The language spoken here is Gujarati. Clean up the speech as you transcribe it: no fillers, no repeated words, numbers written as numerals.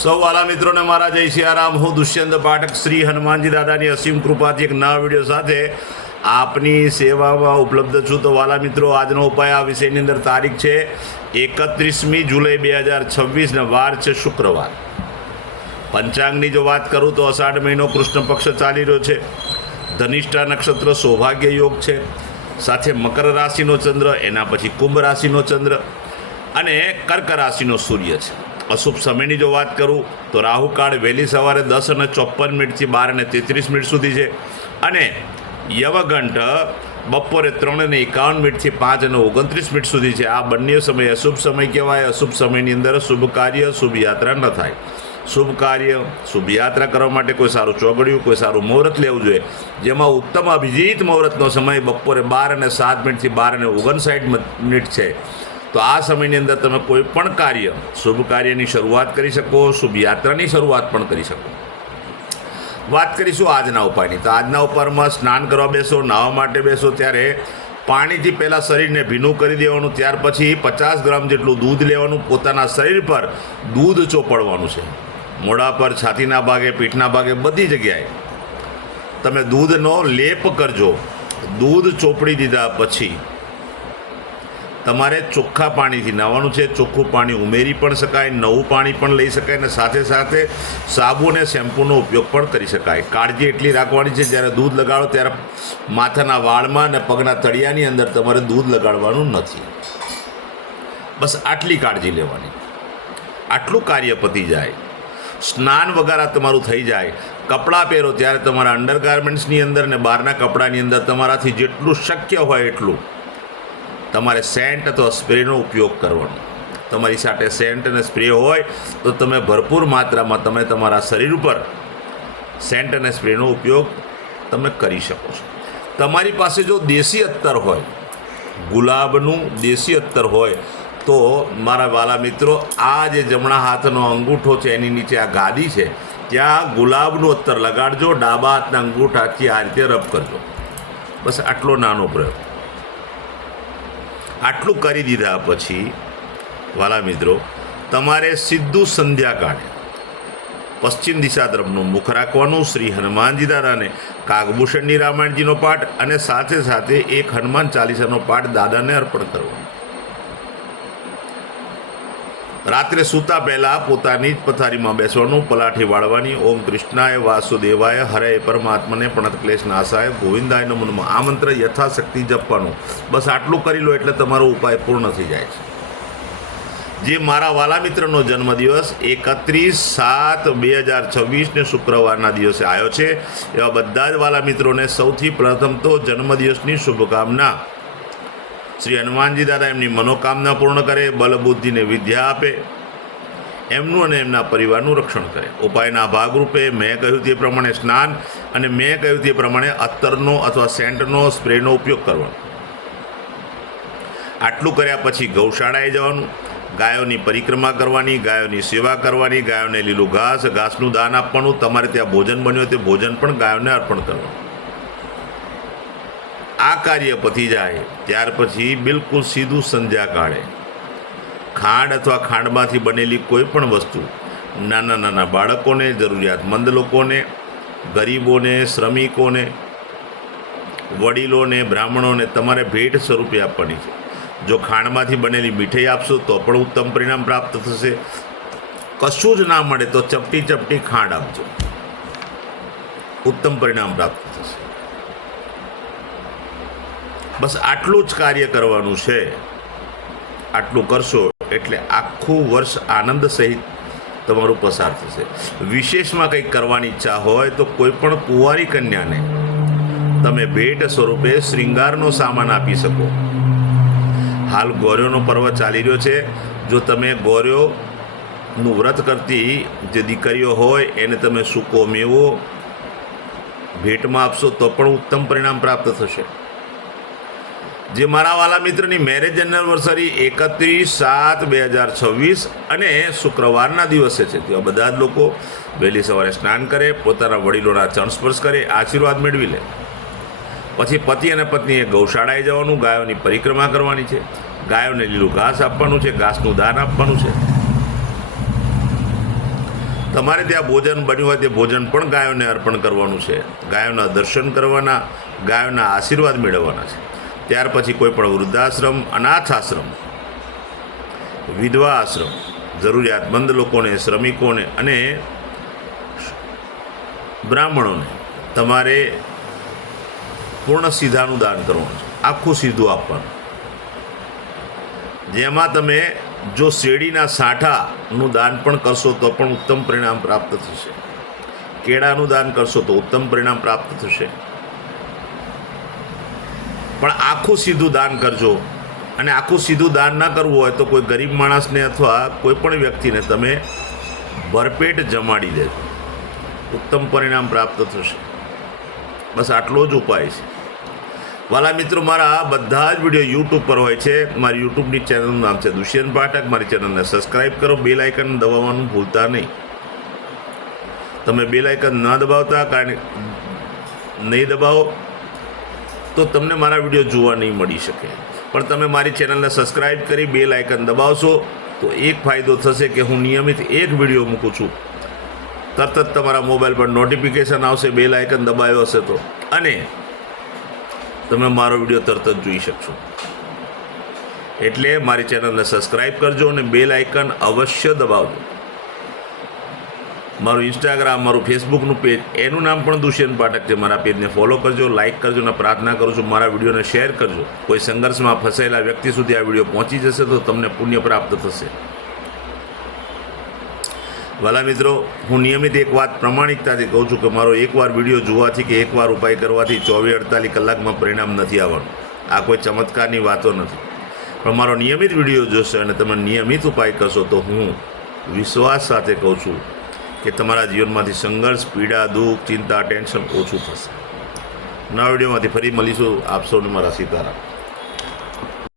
સૌ વાલા મિત્રોને મારા જય સિયારામ. હું દુષ્યંત પાઠક શ્રી હનુમાનજી દાદાની અસીમ કૃપાથી એક નવા વિડીયો સાથે આપની સેવામાં ઉપલબ્ધ છું. તો વાલા મિત્રો, આજનો ઉપાય આ વિષયની અંદર તારીખ છે 31મી જુલાઈ 2026 ને વાર છે શુક્રવાર. પંચાંગની જો વાત કરું તો અષાઢ મહિનો કૃષ્ણ પક્ષ ચાલી રહ્યો છે. ધનિષ્ઠા નક્ષત્ર સૌભાગ્ય યોગ છે. સાથે મકર રાશિનો ચંદ્ર, એના પછી કુંભ રાશિનો ચંદ્ર અને કર્ક રાશિનો સૂર્ય છે. અશુભ સમયની જો વાત કરું તો રાહુકાળ વહેલી સવારે 10:54 થી 12:33 સુધી છે અને યવગંઠ બપોરે 3:51 થી 5:29 સુધી છે. આ બંને સમય અશુભ સમય કહેવાય. અશુભ સમયની અંદર શુભ કાર્ય શુભ યાત્રા ન થાય. શુભ કાર્ય શુભ યાત્રા કરવા માટે કોઈ સારું ચોગડિયું, કોઈ સારું મુહૂર્ત લેવું જોઈએ, જેમાં ઉત્તમ અભિજીત મુહૂર્તનો સમય બપોરે 12:07 થી 12:59 છે. તો આ સમયની અંદર તમે કોઈ પણ કાર્ય, શુભ કાર્યની શરૂઆત કરી શકો, શુભ યાત્રાની શરૂઆત પણ કરી શકો. વાત કરીશું આજના ઉપાયની. તો આજના ઉપાયમાં સ્નાન કરવા બેસો, નાહવા માટે બેસો ત્યારે પાણીથી પહેલાં શરીરને ભીનું કરી દેવાનું. ત્યાર પછી 50 ગ્રામ જેટલું દૂધ લેવાનું. પોતાના શરીર પર દૂધ ચોપડવાનું છે. મોઢા પર, છાતીના ભાગે, પીઠના ભાગે, બધી જગ્યાએ તમે દૂધનો લેપ કરજો. દૂધ ચોપડી દીધા પછી તમારે ચોખ્ખા પાણીથી નાહવાનું છે. ચોખ્ખું પાણી ઉમેરી પણ શકાય, નવું પાણી પણ લઈ શકાય અને સાથે સાથે સાબુ અને શેમ્પૂનો ઉપયોગ પણ કરી શકાય. કાળજી એટલી રાખવાની છે, જ્યારે દૂધ લગાડો ત્યારે માથાના વાળમાં અને પગના તળિયાની અંદર તમારે દૂધ લગાડવાનું નથી. બસ આટલી કાળજી લેવાની. આટલું કાર્ય પતી જાય, સ્નાન વગેરે તમારું થઈ જાય, કપડાં પહેરો ત્યારે તમારા અંડરગાર્મેન્ટ્સની અંદર ને બહારના કપડાની અંદર તમારાથી જેટલું શક્ય હોય એટલું તમારે સેન્ટ અથવા સ્પ્રેનો ઉપયોગ કરવાનો. તમારી સાથે સેન્ટ અને સ્પ્રે હોય તો તમે ભરપૂર માત્રામાં તમે તમારા શરીર ઉપર સેન્ટ અને સ્પ્રેનો ઉપયોગ તમે કરી શકો છો. તમારી પાસે જો દેશી અત્તર હોય, ગુલાબનું દેશી અત્તર હોય, તો મારા વાલા મિત્રો, આ જે જમણા હાથનો અંગૂઠો છે એની નીચે આ ગાદી છે, ત્યાં ગુલાબનું અત્તર લગાડજો. ડાબા હાથના અંગૂઠાથી આ રીતે રબ કરજો. બસ આટલો નાનો પ્રયોગ. આટલું કરી દીધા પછી વાલા મિત્રો, તમારે સીધું સંધ્યાકાળે પશ્ચિમ દિશા તરફનું મુખ રાખવાનું. શ્રી હનુમાનજી દાદાને કાગભૂષણની રામાયણજીનો પાઠ અને સાથે સાથે એક હનુમાન ચાલીસાનો પાઠ દાદાને અર્પણ કરવાનો. રાત્રે સૂતા પહેલાં પોતાની જ પથારીમાં બેસવાનું, પલાઠી વાળવાની. ઓમ કૃષ્ણાય વાસુદેવાય હરે પરમાત્મને પ્રણત ક્લેશ નાશાય ગોવિંદાય નમઃ આ મંત્ર યથાશક્તિ જપવાનું. બસ આટલું કરી લો એટલે તમારો ઉપાય પૂર્ણ થઈ જાય છે. જે મારા વાલા મિત્રનો જન્મદિવસ 31/7/2026 ને શુક્રવારના દિવસે આવ્યો છે, એવા બધા જ વાલા મિત્રોને સૌથી પ્રથમ તો જન્મદિવસની શુભકામના. શ્રી હનુમાનજી દાદા એમની મનોકામના પૂર્ણ કરે, બલબુદ્ધિને વિદ્યા આપે, એમનું અને એમના પરિવારનું રક્ષણ કરે. ઉપાયના ભાગરૂપે મેં કહ્યું તે પ્રમાણે સ્નાન અને મેં કહ્યું તે પ્રમાણે અત્તરનો અથવા સેન્ટનો સ્પ્રેનો ઉપયોગ કરવાનો. આટલું કર્યા પછી ગૌશાળાએ જવાનું, ગાયોની પરિક્રમા કરવાની, ગાયોની સેવા કરવાની, ગાયોને લીલું ઘાસ, ઘાસનું દાન આપવાનું. તમારે ત્યાં ભોજન બન્યું તે ભોજન પણ ગાયોને અર્પણ કરવાનું. આ કાર્ય પતી જાય ત્યાર પછી બિલકુલ સીધું સંધ્યાકાળે ખાંડ અથવા ખાંડમાંથી બનેલી કોઈ પણ વસ્તુ નાના નાના બાળકોને, જરૂરિયાતમંદ લોકોને, ગરીબોને, શ્રમિકોને, વડીલોને, બ્રાહ્મણોને તમારે ભેટ સ્વરૂપે આપવાની છે. જો ખાંડમાંથી બનેલી મીઠાઈ આપશો તો પણ ઉત્તમ પરિણામ પ્રાપ્ત થશે. કશું જ ના મળે તો ચપટી ચપટી ખાંડ આપજો, ઉત્તમ પરિણામ પ્રાપ્ત થશે. બસ આટલું જ કાર્ય કરવાનું છે. આટલું કરશો એટલે આખું વર્ષ આનંદ સહિત તમારું પસાર થશે. વિશેષમાં કંઈક કરવાની ઈચ્છા હોય તો કોઈ પણ કુંવારી કન્યાને તમે ભેટ સ્વરૂપે શ્રૃંગારનો સામાન આપી શકો. હાલ ગૌર્યોનો પર્વ ચાલી રહ્યો છે. જો તમે ગૌર્યોનું વ્રત કરતી જે દીકરીઓ હોય એને તમે સૂકો મેવો ભેટમાં આપશો તો પણ ઉત્તમ પરિણામ પ્રાપ્ત થશે. જે મારા વાલા મિત્રની મેરેજ એનિવર્સરી 31/7/2026 અને શુક્રવારના દિવસે છે, તેવા બધા જ લોકો વહેલી સવારે સ્નાન કરે, પોતાના વડીલોના ચરણ સ્પર્શ કરે, આશીર્વાદ મેળવી લે. પછી પતિ અને પત્નીએ ગૌશાળાએ જવાનું, ગાયોની પરિક્રમા કરવાની છે, ગાયોને લીલું ઘાસ આપવાનું છે, ઘાસનું દાન આપવાનું છે. તમારે ત્યાં ભોજન બન્યું હોય તે ભોજન પણ ગાયોને અર્પણ કરવાનું છે, ગાયોના દર્શન કરવાના, ગાયોના આશીર્વાદ મેળવવાના છે. ત્યાર પછી કોઈ પણ વૃદ્ધાશ્રમ, અનાથ આશ્રમ, વિધવા આશ્રમ, જરૂરિયાતમંદ લોકોને, શ્રમિકોને અને બ્રાહ્મણોને તમારે પૂર્ણ સીધાનું દાન કરવાનું છે, આખું સીધું આપવાનું. જેમાં તમે જો શેરડીના સાંઠાનું દાન પણ કરશો તો પણ ઉત્તમ પરિણામ પ્રાપ્ત થશે. કેળાનું દાન કરશો તો ઉત્તમ પરિણામ પ્રાપ્ત થશે. પણ આખું સીધું દાન કરજો. અને આખું સીધું દાન ના કરવું હોય તો કોઈ ગરીબ માણસને અથવા કોઈ પણ વ્યક્તિને તમે ભરપેટ જમાડી દેજો, ઉત્તમ પરિણામ પ્રાપ્ત થશે. બસ આટલો જ ઉપાય છે. વાલા મિત્રો, મારા બધા જ વિડીયો યુટ્યુબ પર હોય છે. મારી યુટ્યુબની ચેનલનું નામ છે દુષ્યંત પાઠક. મારી ચેનલને સબસ્ક્રાઈબ કરો, બેલ આઇકન દબાવવાનું ભૂલતા નહીં. તમે બેલ આઇકન ન દબાવતા, કારણ નહીં દબાવો તો તમને મારા વિડીયો જોવા નહીં મળી શકે. પણ તમે મારી ચેનલને સબસ્ક્રાઈબ કરી બેલ આઇકન દબાવશો તો એક ફાયદો થશે કે હું નિયમિત એક વિડીયો મૂકું છું, તરત જ તમારા મોબાઈલ પર નોટિફિકેશન આવશે બેલ આઇકન દબાવ્યો હશે તો, અને તમે મારો વિડીયો તરત જ જોઈ શકશો. એટલે મારી ચેનલને સબસ્ક્રાઈબ કરજો અને બેલ આઇકન અવશ્ય દબાવજો. મારું ઇન્સ્ટાગ્રામ, મારું ફેસબુકનું પેજ, એનું નામ પણ દુષ્યંત પાઠક છે. મારા પેજને ફોલો કરજો, લાઇક કરજો અને પ્રાર્થના કરું છું મારા વિડીયોને શેર કરજો. કોઈ સંઘર્ષમાં ફસાયેલા વ્યક્તિ સુધી આ વિડીયો પહોંચી જશે તો તમને પુણ્ય પ્રાપ્ત થશે. વાલા મિત્રો, હું નિયમિત એક વાત પ્રમાણિકતાથી કહું છું કે મારો એકવાર વિડીયો જોવાથી કે એકવાર ઉપાય કરવાથી 24-48 કલાકમાં પરિણામ નથી આવવાનું. આ કોઈ ચમત્કારની વાતો નથી. પણ મારો નિયમિત વિડીયો જોશો અને તમે નિયમિત ઉપાય કરશો તો હું વિશ્વાસ સાથે કહું છું કે તમારા જીવનમાંથી સંઘર્ષ, પીડા, દુઃખ, ચિંતા, ટેન્શન ઓછું થશે. નવા વિડીયોમાંથી ફરી મળીશું. આપ સૌને મારા સીતારામ.